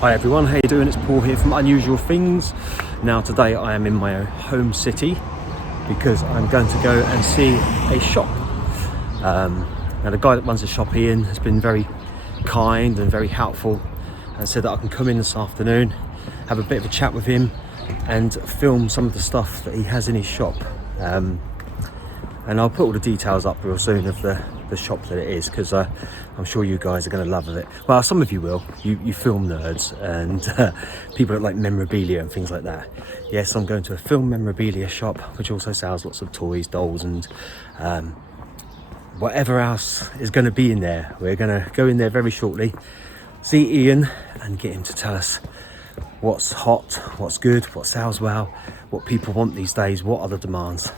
Hi everyone, how you doing? It's Paul here from Unusual Things. Now today I am in my home city because I'm going to go and see a shop. Now the guy that runs the shop, Ian, has been very kind and very helpful and said that I can come in this afternoon, have a bit of a chat with him and film some of the stuff that he has in his shop. And I'll put all the details up real soon of the shop that it is, because I'm sure you guys are going to love it. Well, some of you will. You film nerds and people that like memorabilia and things like that. Yes, I'm going to a film memorabilia shop, which also sells lots of toys, dolls, and whatever else is going to be in there. We're going to go in there very shortly, see Ian and get him to tell us what's hot, what's good, what sells well, what people want these days, what are the demands.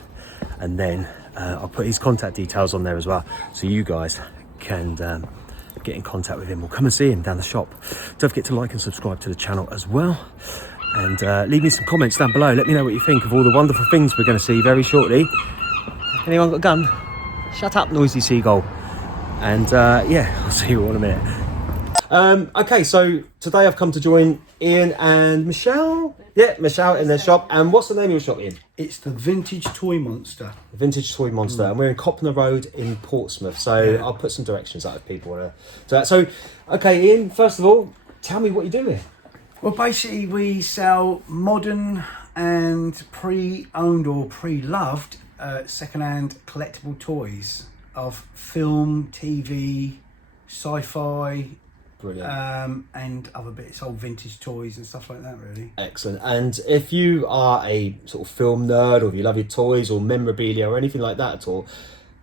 And then I'll put his contact details on there as well, so you guys can get in contact with him or come and see him down the shop. Don't forget to like and subscribe to the channel as well, and leave me some comments down below. Let me know what you think of all the wonderful things we're going to see very shortly. Anyone got a gun? Shut up, noisy seagull. And yeah, I'll see you all in a minute. Okay, so today I've come to join Ian and Michelle. Yeah, Michelle in their shop. And what's the name of your shop, Ian? It's the Vintage Toy Monster. The Vintage Toy Monster. And we're in Copner Road in Portsmouth. So yeah. I'll put some directions out if people want to do that. So, okay, Ian, first of all, tell me what you do here. Well, basically we sell modern and pre-owned or pre-loved second-hand collectible toys of film, TV, sci-fi, brilliant, and other bits, old vintage toys and stuff like that, really. Excellent. And if you are a sort of film nerd, or if you love your toys or memorabilia or anything like that at all,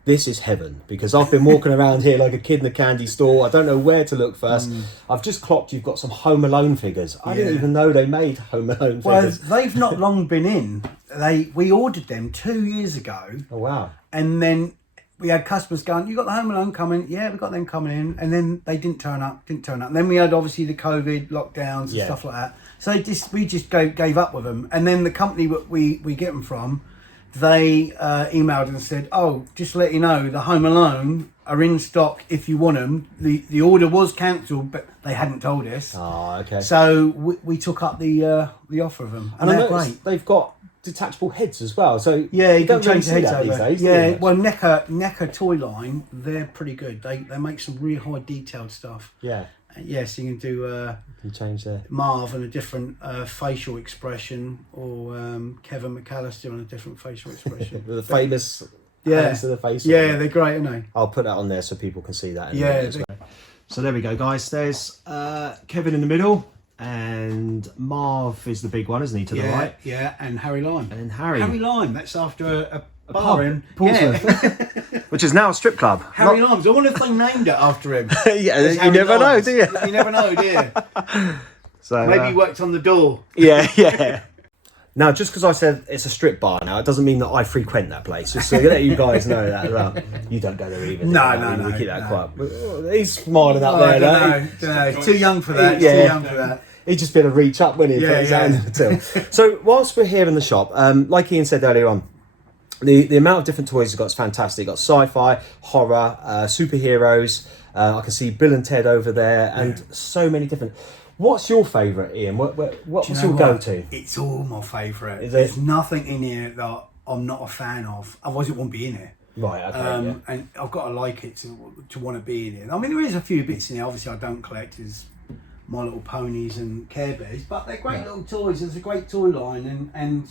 this is heaven, because I've been walking around here like a kid in a candy store. I don't know where to look first. I've just clocked you've got some Home Alone figures. I didn't even know they made Home Alone figures. Well, they've not long been in. We ordered them 2 years ago. Oh wow. And then we had customers going, you got the Home Alone coming? Yeah, we got them coming in. And then they didn't turn up. And then we had obviously the COVID lockdowns and stuff like that. So we just gave up with them. And then the company that we get them from, they emailed and said, oh, just to let you know, the Home Alone are in stock if you want them. The order was cancelled, but they hadn't told us. Oh, okay. So we took up the offer of them. And they're great. They've got detachable heads as well, so yeah, you don't can change really the heads these over. days. Yeah, well, NECA toy line, they're pretty good. They make some really high detailed stuff. Yeah. Yes, you can do you can change the Marv on a different facial expression, or Kevin McAllister on a different facial expression. the famous hands to the face. Yeah, they're great, aren't they? I'll put that on there so people can see that. Yeah. So there we go, guys. There's Kevin in the middle, and Marv is the big one, isn't he, to the right? Yeah, and Harry Lime. And Harry Lime, that's after a bar in Portsmouth, which is now a strip club. Harry Limes. I wonder if they named it after him. Yeah, you never know, do you? You never know, do you? So maybe he worked on the door. Yeah. Now, just because I said it's a strip bar now, it doesn't mean that I frequent that place. Just to let you guys know that as well. You don't go there either. No. We keep that quiet. He's smiling up there. Don't know. Too young for that. Too young for that. He'd just be able to reach up, wouldn't he? So whilst we're here in the shop, like Ian said earlier on, the amount of different toys you've got is fantastic. You've got sci-fi, horror, superheroes. I can see Bill and Ted over there, and so many different. What's your favourite, Ian? What's your go-to? It's all my favourite. Is it? There's nothing in here that I'm not a fan of. Otherwise, it won't be in here. Right. Okay. And I've got to like it to want to be in here. I mean, there is a few bits in here. Obviously, I don't collect as My Little Ponies and Care Bears, but they're great little toys. There's a great toy line, and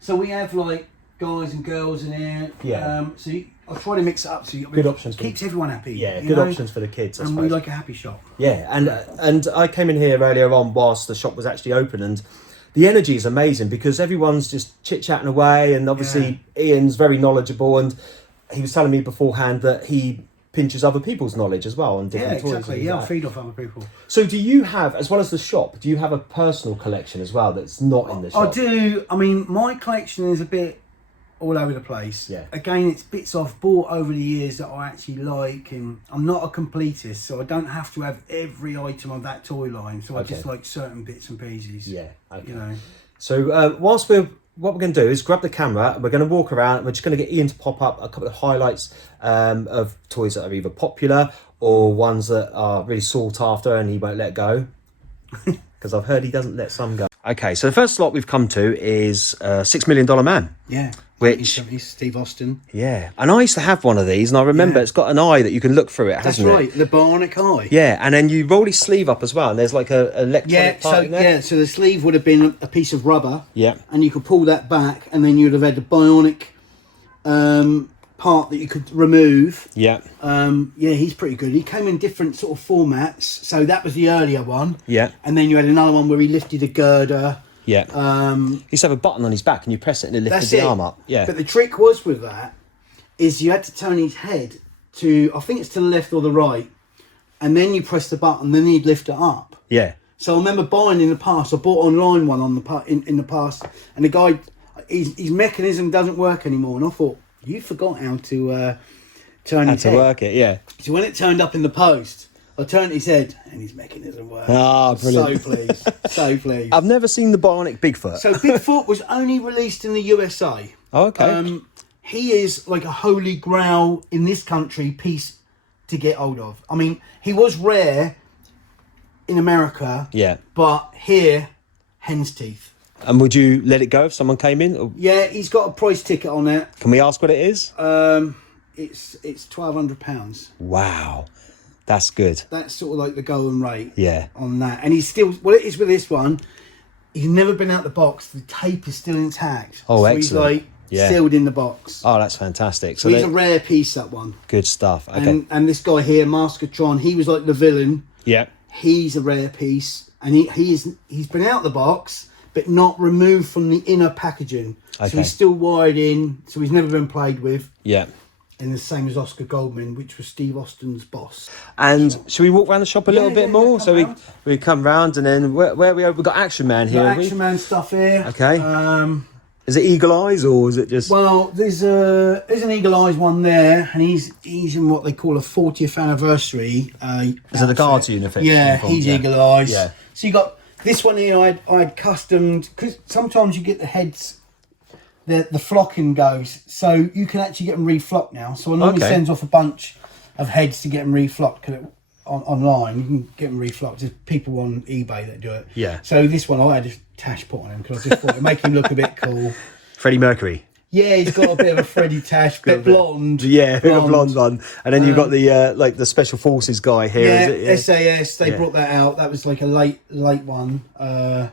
so we have like guys and girls in here. Yeah. So I try to mix it up so good options. Keeps everyone happy. Yeah. Good options for the kids. And we like a happy shop. Yeah. And I came in here earlier on whilst the shop was actually open, and the energy is amazing because everyone's just chit chatting away, and obviously Ian's very knowledgeable, and he was telling me beforehand that he pinches other people's knowledge as well on different toys. Exactly. Yeah, I feed off other people. So do you have, as well as the shop, do you have a personal collection as well that's not in the shop? I do. I mean, my collection is a bit all over the place. Yeah. Again, it's bits I've bought over the years that I actually like, and I'm not a completist, so I don't have to have every item of that toy line. So I just like certain bits and pieces. Yeah. Okay. You know. So what we're going to do is grab the camera and we're going to walk around, and we're just going to get Ian to pop up a couple of highlights of toys that are either popular or ones that are really sought after and he won't let go. because I've heard he doesn't let some go. Okay, so the first slot we've come to is $6 Million Man. Yeah. Which, he's Steve Austin. yeah, and I used to have one of these, and I remember it's got an eye that you can look through it, hasn't it? That's right, the bionic eye. Yeah, and then you roll his sleeve up as well, and there's like a electronic part in there. So the sleeve would have been a piece of rubber. Yeah. And you could pull that back, and then you'd have had a bionic part that you could remove. Yeah. Yeah, he's pretty good. He came in different sort of formats. So that was the earlier one. Yeah. And then you had another one where he lifted a girder. Yeah. He used to have a button on his back, and you press it and it lifted the arm up. Yeah. But the trick was with that is you had to turn his head to, I think it's to the left or the right, and then you press the button, then he'd lift it up. Yeah. So I remember buying in the past. I bought online one on the in the past, and the guy, his mechanism doesn't work anymore, and I thought, you forgot how to turn his head. How to work it, yeah. So when it turned up in the post, I turned his head and his mechanism worked. Ah, brilliant. So pleased. So pleased. I've never seen the bionic Bigfoot. So Bigfoot was only released in the USA. Oh, okay. He is like a holy grail in this country piece to get hold of. I mean, he was rare in America. Yeah. But here, hen's teeth. And would you let it go if someone came in? Or... Yeah, he's got a price ticket on it. Can we ask what it is? It's £1,200. Wow. That's good. That's sort of like the going rate. Yeah. On that. And he's still, well, it is with this one, he's never been out the box. The tape is still intact. Oh, so excellent. He's like sealed in the box. Oh, that's fantastic. So he's a rare piece, that one. Good stuff. Okay. And this guy here, Maskatron, he was like the villain. Yeah. He's a rare piece. And he's been out the box, but not removed from the inner packaging. Okay. So he's still wired in. So he's never been played with. Yeah. And the same as Oscar Goldman, which was Steve Austin's boss. And should we walk around the shop a little bit more? So we come round, and then where we are, we've got Action Man here. Got Action Man stuff here. Okay. Is it Eagle Eyes, or is it just? Well, there's an Eagle Eyes one there, and he's in what they call a 40th anniversary. Is it the Guards uniform? Yeah, he's Eagle Eyes. Yeah. So you got this one here. I'd customed, because sometimes you get the heads. The flocking goes, so you can actually get them reflocked now. So I normally sends off a bunch of heads to get them reflocked online. You can get them reflocked. There's people on eBay that do it. Yeah. So this one I had a tash put on him because I just thought it'd make him look a bit cool. Freddie Mercury. Yeah, he's got a bit of a Freddie tash, bit blonde. Yeah, a bit of a blonde one. And then you've got the like the Special Forces guy here. Yeah, is it? Yeah. SAS. They brought that out. That was like a late one. And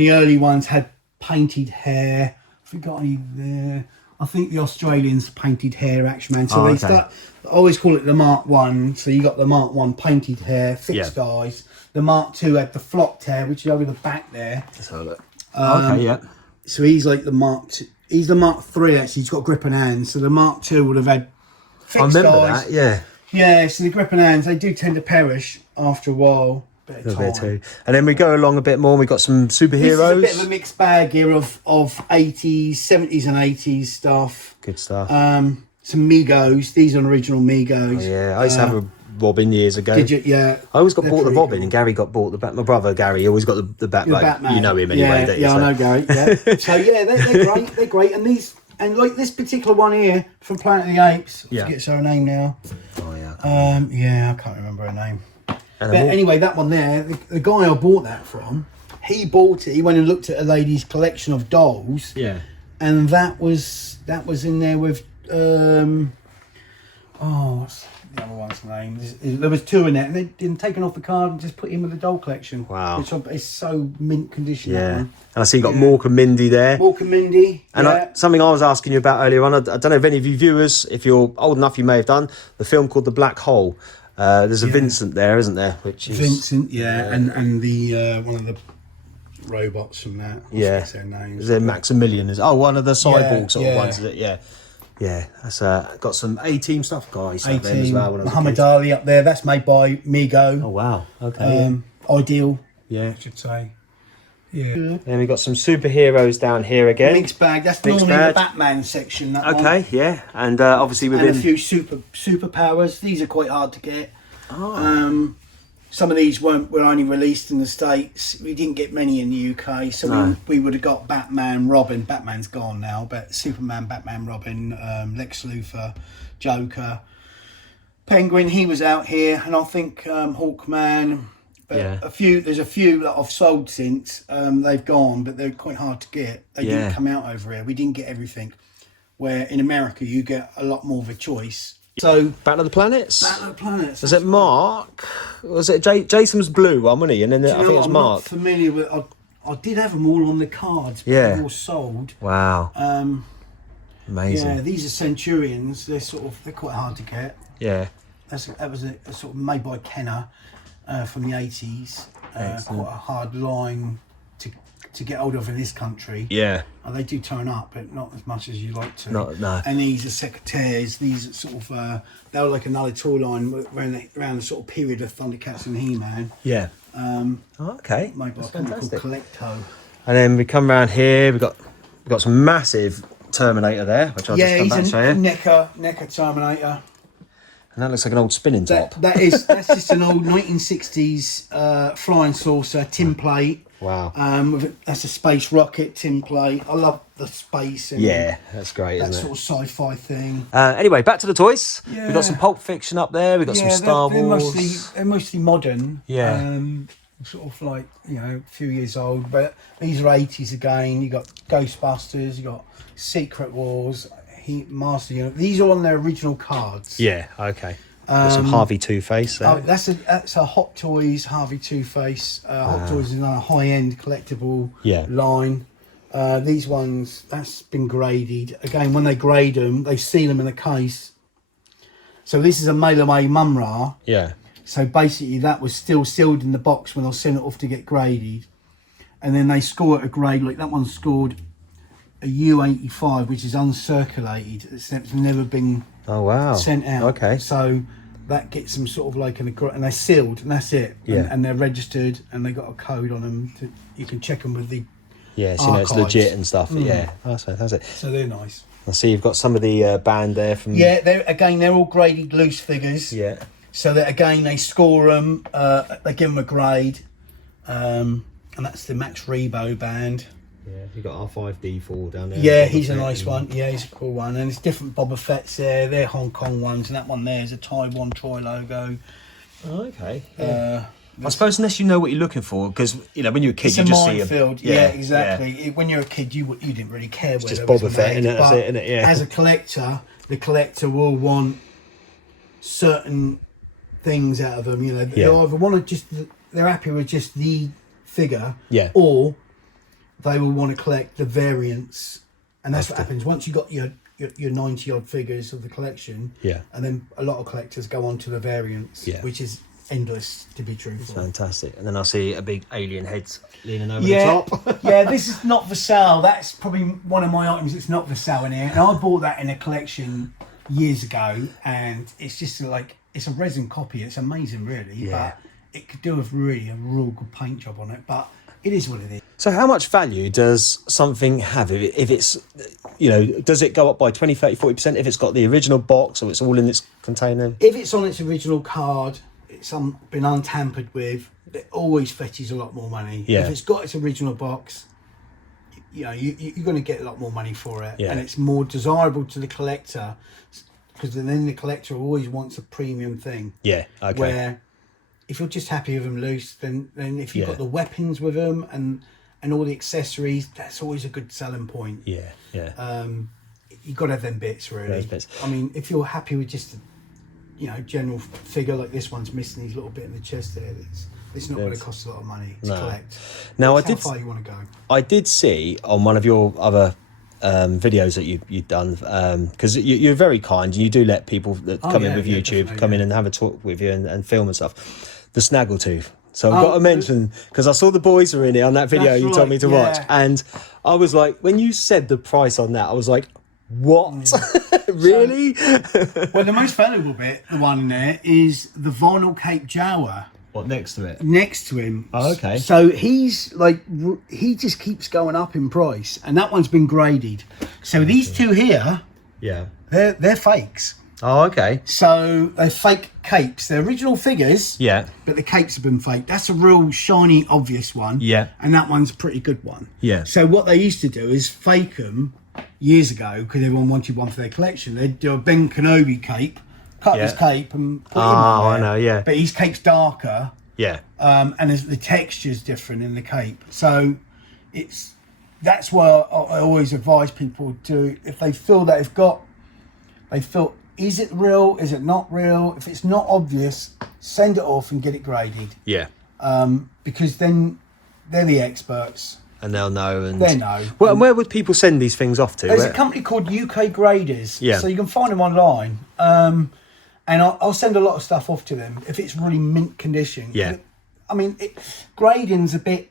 the early ones had painted hair. We got any there? I think the Australians painted hair, Action Man. So I always call it the Mark 1. So you got the Mark 1 painted hair, fixed eyes. The Mark 2 had the flocked hair, which is over the back there. Let's have a look. Okay, yeah. So he's like the Mark 2. He's the Mark 3 actually. He's got grip and hands. So the Mark 2 would have had fixed eyes. That, yeah. Yeah, so the grip and hands, they do tend to perish after a while. A bit too. And then we go along a bit more, and we've got some superheroes. This is a bit of a mixed bag here of 80s, 70s and 80s stuff. Good stuff. Some Migos. These are original Migos. Oh, yeah, I used to have a Robin years ago. Did you? Yeah. I always got bought the Robin, cool. And Gary got bought the Batman. My brother Gary always got the Batman. Batman. You know him anyway. Yeah, I know Gary. Yeah. So yeah, they're great. They're great. And these, and like this particular one here from Planet of the Apes. I forget her name now. Oh yeah. Yeah, I can't remember her name. But anyway, that one there, the guy I bought that from, he bought it. He went and looked at a lady's collection of dolls. Yeah. And that was in there with what's the other one's name? There was two in there, and they'd taken off the card and just put in with the doll collection. Wow. Which is so mint condition. Yeah. And I see you got Mork and Mindy there. Mork and Mindy. And something I was asking you about earlier on, I don't know if any of you viewers, if you're old enough, you may have done, the film called The Black Hole. There's a Vincent there, isn't there? Which is Vincent, and the one of the robots from that. What's their name? Is it Maximilian? One of the cyborg sort of ones, is it? Yeah. Yeah, that's got some A-Team stuff, guys. A-Team, as well, Muhammad Ali up there. That's made by Migo. Oh wow, okay. Ideal, I should say. Yeah. Then we've got some superheroes down here again. Mixed bag. That's normally the Batman section. That one. Yeah, and obviously within and a few superpowers. These are quite hard to get. Some of these were only released in the States. We didn't get many in the UK, so we would have got Batman, Robin. Batman's gone now, but Superman, Batman, Robin, Lex Luthor, Joker, Penguin. He was out here, and I think Hawkman. Yeah. There's a few that I've sold since. They've gone, but they're quite hard to get. They didn't come out over here. We didn't get everything. Where in America you get a lot more of a choice. So Battle of the Planets. Battle of the Planets. Was it Mark? Was it Jason was blue one, wasn't he? And then I think it was I'm Mark. not familiar with. I did have them all on the cards, but they're all sold. Wow. Amazing. Yeah, these are Centurions. They're quite hard to get. Yeah. That was a sort of made by Kenner from the 80s. Quite a hard line to get hold of in this country. Yeah. They do turn up, but not as much as you like to. No. And these are secretaires. These are sort of they were like another toy line around the sort of period of Thundercats and He-Man. Yeah. Okay. Made by a company called Collecto. And then we come round here. We've got some massive Terminator there, which I'll just come back and show you. NECA Terminator. And that looks like an old spinning top. That's just an old 1960s flying saucer tin plate. Wow. That's a space rocket tin plate. I love the space. And that's great, isn't it? That sort of sci-fi thing. Anyway, back to the toys. Yeah. We've got some Pulp Fiction up there. We've got some Star Wars. They're mostly modern. Yeah. Sort of like, a few years old. But these are 80s again. You got Ghostbusters. You got Secret Wars. Master Unit. These are on their original cards. Yeah, okay. There's some Harvey Two-Face there. That's a Hot Toys Harvey Two-Face. Hot Toys is a high-end collectible line. These ones, that's been graded. Again, when they grade them, they seal them in a case. So this is a mail away Mumra. Yeah. So basically that was still sealed in the box when I sent it off to get graded. And then they score it a grade, like that one scored a U85, which is uncirculated. It's never been sent out. Okay. So that gets them sort of like and they're sealed, and that's it. Yeah. And they're registered, and they got a code on them. You can check them with the so it's legit and stuff. Yeah, that's fantastic. So they're nice. I see you've got some of the band there from. Yeah, they're all graded loose figures. Yeah. So that again, they score them. They give them a grade, and that's the Max Rebo band. Yeah, you got R5D4 down there. Yeah, he's a nice one. Yeah, he's a cool one. And it's different Boba Fett's there. They're Hong Kong ones, and that one there is a Taiwan Troy logo. Oh, okay. Yeah. I suppose unless you know what you're looking for, because when you're a kid, it's you a just see minefield. Yeah, exactly. Yeah. When you're a kid, you didn't really care. It's just Boba Fett, innit? That's it, innit? Yeah. As a collector, the collector will want certain things out of them. They either want to they're happy with just the figure, or they will want to collect the variants, and that's what happens once you got your 90 odd figures of the collection. Yeah, and then a lot of collectors go on to the variants, which is endless, to be truthful. Fantastic. And then I see a big alien head leaning over the top. Yeah, this is not for sale. That's probably one of my items that's not for sale in here. And I bought that in a collection years ago, and it's just like it's a resin copy. It's amazing, really. Yeah. But it could do with really a real good paint job on it. But it is what it is. So how much value does something have if it's, does it go up by 20, 30, 40% if it's got the original box or it's all in its container? If it's on its original card, it's been untampered with, it always fetches a lot more money. Yeah. If it's got its original box, you're going to get a lot more money for it. Yeah. And it's more desirable to the collector, because then the collector always wants a premium thing. Yeah, okay. Where if you're just happy with them loose, then if you've got the weapons with them and all the accessories, that's always a good selling point. Yeah, yeah. You've got to have them bits, really. Those bits. I mean, if you're happy with just general figure like this one's missing his little bit in the chest there, it's not going to cost a lot of money to collect. Now, how far you want to go. I did see on one of your other videos that you've done, because you're very kind and you do let people that come in with YouTube come in and have a talk with you and film and stuff. The Snaggletooth. So I've got to mention, because I saw the boys were in it on that video you told me to watch, and I was like, when you said the price on that, I was like, what? Really? Well, the most valuable bit, the one there, is the vinyl Cape Jawa. What, next to it? Next to him. Oh, okay. So he's like, he just keeps going up in price, and that one's been graded. So these two here, they're fakes. Oh, okay. So they're fake capes. They're original figures. Yeah. But the capes have been fake. That's a real shiny, obvious one. Yeah. And that one's a pretty good one. Yeah. So what they used to do is fake them years ago, because everyone wanted one for their collection. They'd do a Ben Kenobi cape, cut his cape and put him on there. I know, yeah. But his cape's darker, Yeah. And the texture's different in the cape. So that's why I always advise people to, if they feel that is it real, is it not real? If it's not obvious, send it off and get it graded. Yeah. Because then they're the experts. And they'll know. And they know. Well, and where would people send these things off to? There's a company called UK Graders. Yeah. So you can find them online. And I'll send a lot of stuff off to them if it's really mint condition. Yeah. I mean, grading's a bit,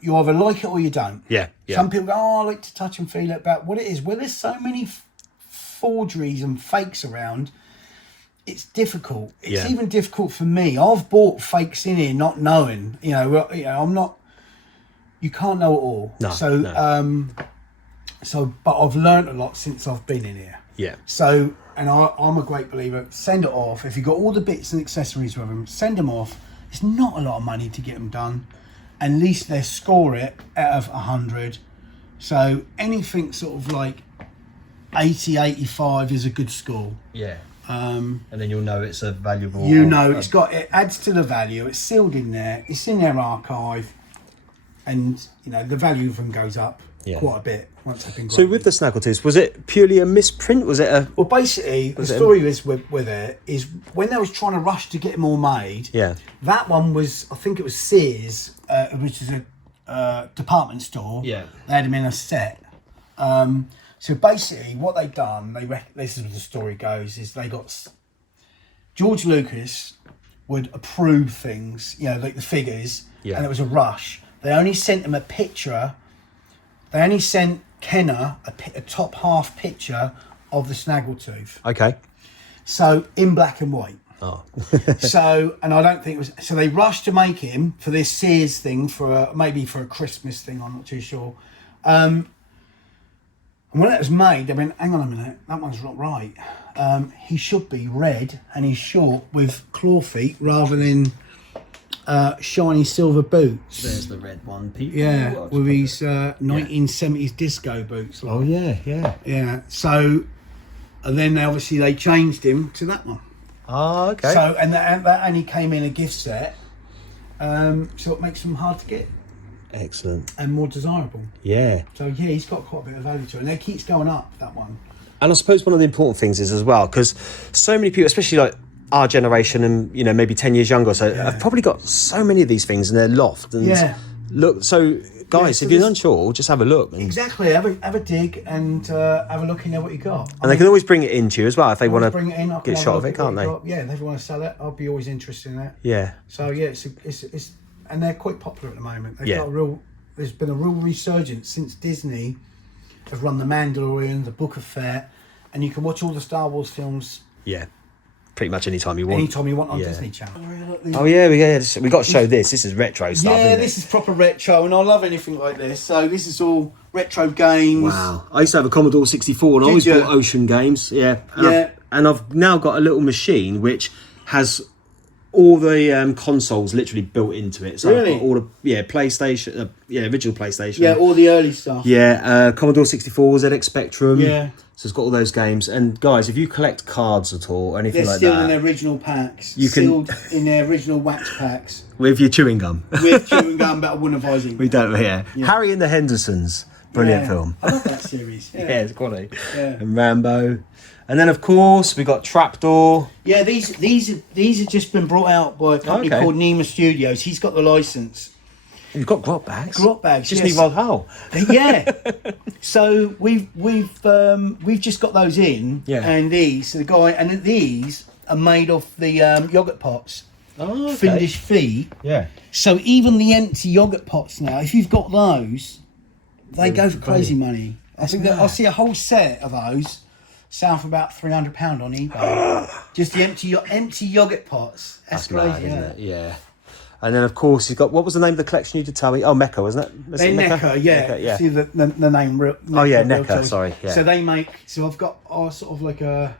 you either like it or you don't. Yeah. Some people go, I like to touch and feel it, but what it is, well, there's so many forgeries and fakes around, it's difficult. It's even difficult for me. I've bought fakes in here not knowing, I'm not, you can't know it all. No, but I've learned a lot since I've been in here. Yeah. So, and I'm a great believer, send it off. If you've got all the bits and accessories with them, send them off. It's not a lot of money to get them done. At least they score it out of 100. So anything sort of like 80, 85 is a good score. Yeah. And then you'll know it's a valuable... it adds to the value. It's sealed in there. It's in their archive. And, the value of them goes up quite a bit once they've been graded. So with the Snaggletooths, was it purely a misprint? Was it a... Well, basically, the story with it is when they was trying to rush to get them all made, that one was, I think it was Sears, which is a department store. Yeah. They had them in a set. So basically, what they've done, this is what the story goes, is they got... George Lucas would approve things, like the figures, and it was a rush. They only sent him a picture. They only sent Kenner a top half picture of the Snaggletooth. Okay. So in black and white. Oh. So, and I don't think it was. So they rushed to make him for this Sears thing, maybe for a Christmas thing. I'm not too sure. And when it was made, they went, "Hang on a minute, that one's not right. He should be red and he's short with claw feet rather than." Shiny silver boots. There's the red one, people. Yeah, with his 1970s disco boots. Like. Oh yeah. Yeah. So, and then they changed him to that one. Oh, okay. So and that only came in a gift set. So it makes them hard to get. Excellent. And more desirable. Yeah. So he's got quite a bit of value to it, and it keeps going up, that one. And I suppose one of the important things is as well, because so many people, especially like our generation and maybe 10 years younger, so I've probably got so many of these things in their loft. And look, so guys, if you're unsure, just have a look. And exactly, have a dig and have a look and know what you got. And they can always bring it into you as well if they want to bring it in. get a shot of it, can't they? Yeah, and if they want to sell it, I'll be always interested in that. Yeah. So yeah, it's and they're quite popular at the moment. They've got there's been a real resurgence since Disney have run The Mandalorian, The Book of Fett, and you can watch all the Star Wars films. Yeah. Pretty much anytime you want on Disney Channel. Oh yeah, we got to show this. This is retro stuff. Yeah, this is proper retro, and I love anything like this. So this is all retro games. Wow, I used to have a Commodore 64, and I always bought Ocean games. Yeah, and I've now got a little machine which has all the consoles literally built into it. So really? I've got all the PlayStation, original PlayStation. Yeah, all the early stuff. Yeah, Commodore 64, ZX Spectrum. Yeah. So it's got all those games. And guys, if you collect cards at all, anything like that, they're still in their original packs. Sealed in their original wax packs. With your chewing gum. With chewing gum, but I wouldn't advise it. We don't. Yeah. Harry and the Hendersons, brilliant film. I love that series. Yeah, it's quality. Yeah. And Rambo. And then, of course, we got Trapdoor. Yeah, these have just been brought out by a company called Nema Studios. He's got the license. You've got grot bags. Grot bags. Just need Rod Hull. Yeah. So we've just got those in. Yeah. And these are made off the yogurt pots. Oh, okay. Finnish feet. Yeah. So even the empty yogurt pots now, if you've got those, they go for crazy money. I think I see a whole set of those. Sell for about £300 on eBay. Just the empty yogurt pots. That's crazy, mad, isn't it? Yeah. And then, of course, you've got... What was the name of the collection you did tell me? Oh, Mecca, wasn't it? They're Necker, yeah. Necker, yeah. See the name... Necker, sorry. Yeah. So they make... So I've got sort of like a...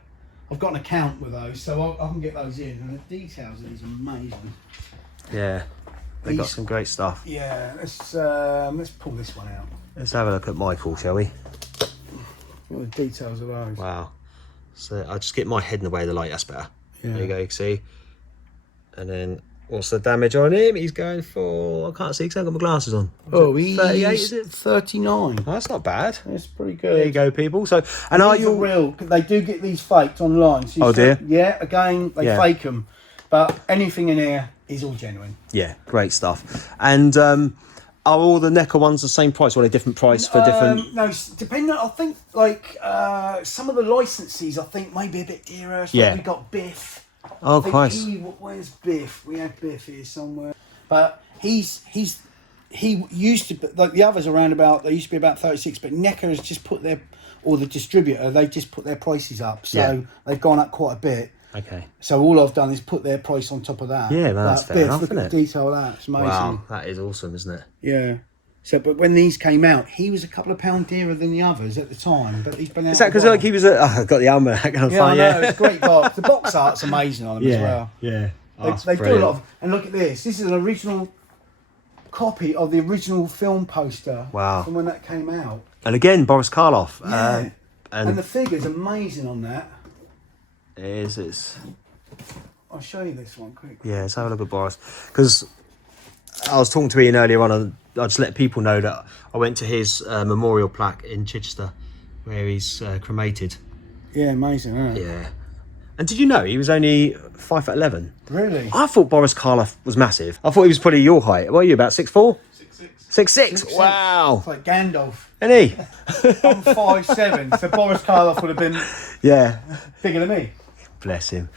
I've got an account with those, so I can get those in. And the details of these are amazing. Yeah. They got some great stuff. Yeah, let's pull this one out. Let's have a look at Michael, shall we? What the details of those? Wow. So I'll just get my head in the way of the light, that's better. Yeah. There you go, see? And then What's the damage on him? He's going for, I can't see because I haven't got my glasses on. Oh, he's 38, is it? 39. Oh, that's not bad. That's pretty good. There you go, people. So, and are These are you real? They do get these faked online. So Oh, dear. Yeah, again, they Yeah. fake them. But anything in here is all genuine. Yeah, great stuff. And are all the NECA ones the same price, or are they different price for different? No, depending. I think like some of the licenses, I think maybe a bit dearer. So Yeah. we got Biff. Oh, I think Christ. where's Biff? We had Biff here somewhere, but he used to, like the others around about. They used to be about 36, but NECA has just put their, or the distributor, they just put their prices up, so Yeah. they've gone up quite a bit. Okay. So all I've done is put their price on top of that. Yeah, well, that's But fair enough, look isn't at it? the detail of that. It's amazing. Wow, that is awesome, isn't it? Yeah. So, but when these came out, he was a couple of pound dearer than the others at the time. But he's been out. Is that because a while. like he was a? Oh, I've got the almanac on Yeah, I fire. know. It's a great box. The box art's amazing on them as well. Yeah. They do a lot of. And look at this. This is an original copy of the original film poster. Wow. From when that came out. And again, Boris Karloff. Yeah. And And the figure's amazing on that. it's I'll show you this one quick. yeah. Let's have a look at Boris, because I was talking to Ian earlier on, and I just let people know that I went to his memorial plaque in Chichester, where he's cremated. Yeah, amazing, isn't it? Yeah. And did you know he was only 5'11"? Really? I thought Boris Karloff was massive. I thought he was probably your height. What are you, about 6'4"? 6'6". 6'6". Wow. It's like Gandalf. Isn't he? I'm 5'7", so Boris Karloff would have been Yeah. bigger than me. Bless him.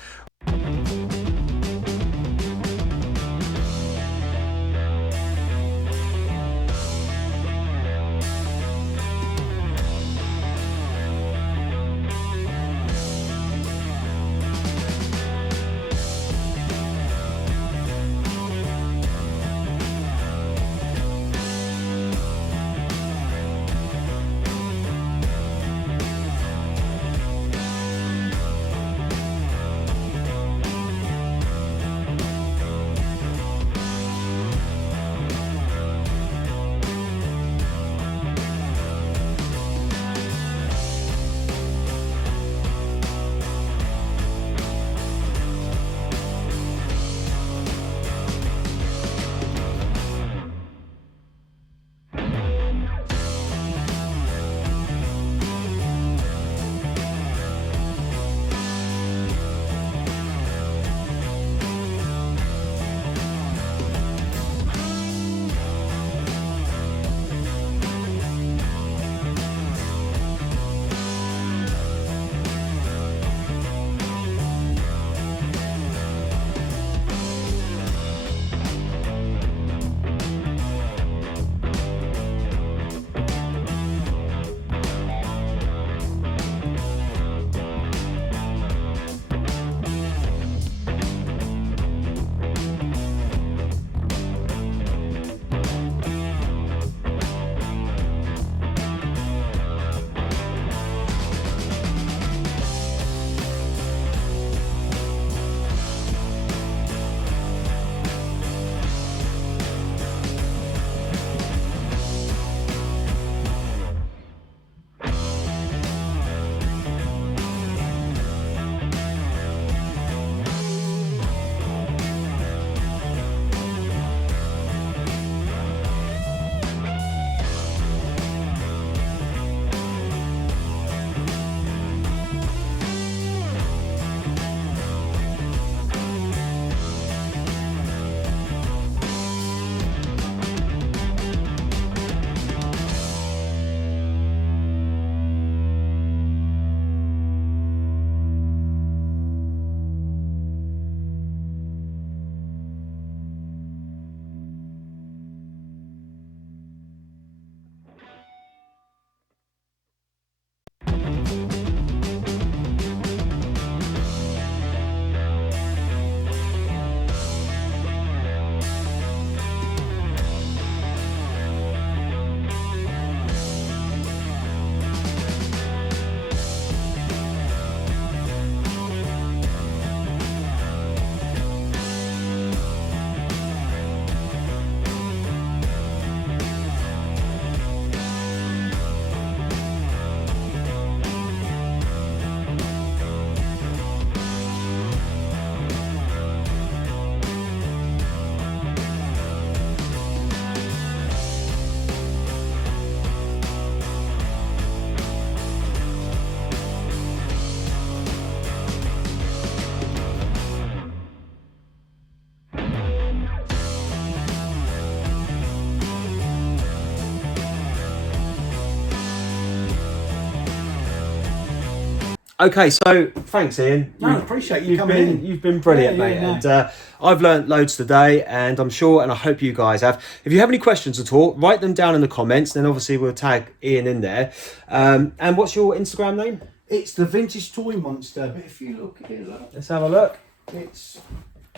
Okay, so thanks, Ian. No, I appreciate you coming in. You've been brilliant, Yeah, mate. no. And I've learnt loads today, and I'm sure, and I hope you guys have. If you have any questions at all, write them down in the comments. Then obviously we'll tag Ian in there. And what's your Instagram name? It's the Vintage Toy Monster. But if you look here, look, Let's have a look. it's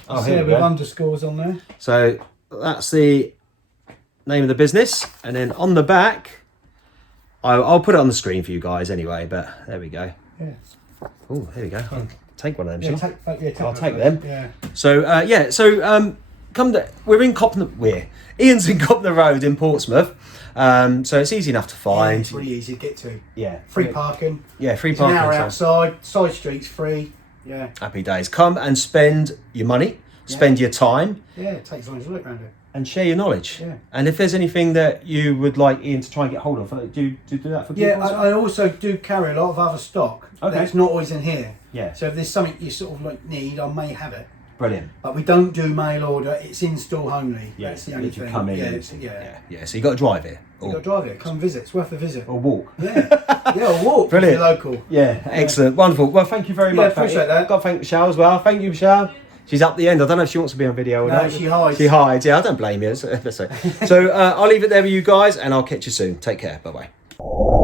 Oh, there here we with go. underscores on there. So that's the name of the business, and then on the back, I'll put it on the screen for you guys anyway. But there we go. Yeah. Oh, there we go. I'll take one of them. Yeah, shall I? I'll those. take them. Yeah. So we're in Copner. Ian's in Copner Road in Portsmouth. So it's easy enough to find. It's really easy to get to. Yeah. Free parking. Yeah, free It's an parking. hour so outside. Side streets free. Yeah. happy days. Come and spend your money, spend your time, Yeah, it takes as long as you look around it. and share your knowledge. Yeah. And if there's anything that you would like Ian to try and get hold of, do you do that for people? Yeah, as well? I also do carry a lot of other stock Okay. that's not always in here. Yeah. So if there's something you sort of like need, I may have it. Brilliant. But we don't do mail order. It's in store only. Yeah, That's the only you thing. come in. Yeah, and, yeah. So you got to drive here. You got to drive it. Come visit. It's worth a visit. Or walk. Yeah, yeah. Or walk. Brilliant. If you're local. Yeah, excellent, wonderful. Well, thank you very much. appreciate that. Got to thank Michelle as well. Thank you, Michelle. She's up the end. I don't know if she wants to be on video or No, not. she hides. She hides. Yeah, I don't blame you. So I'll leave it there with you guys, and I'll catch you soon. Take care. Bye bye.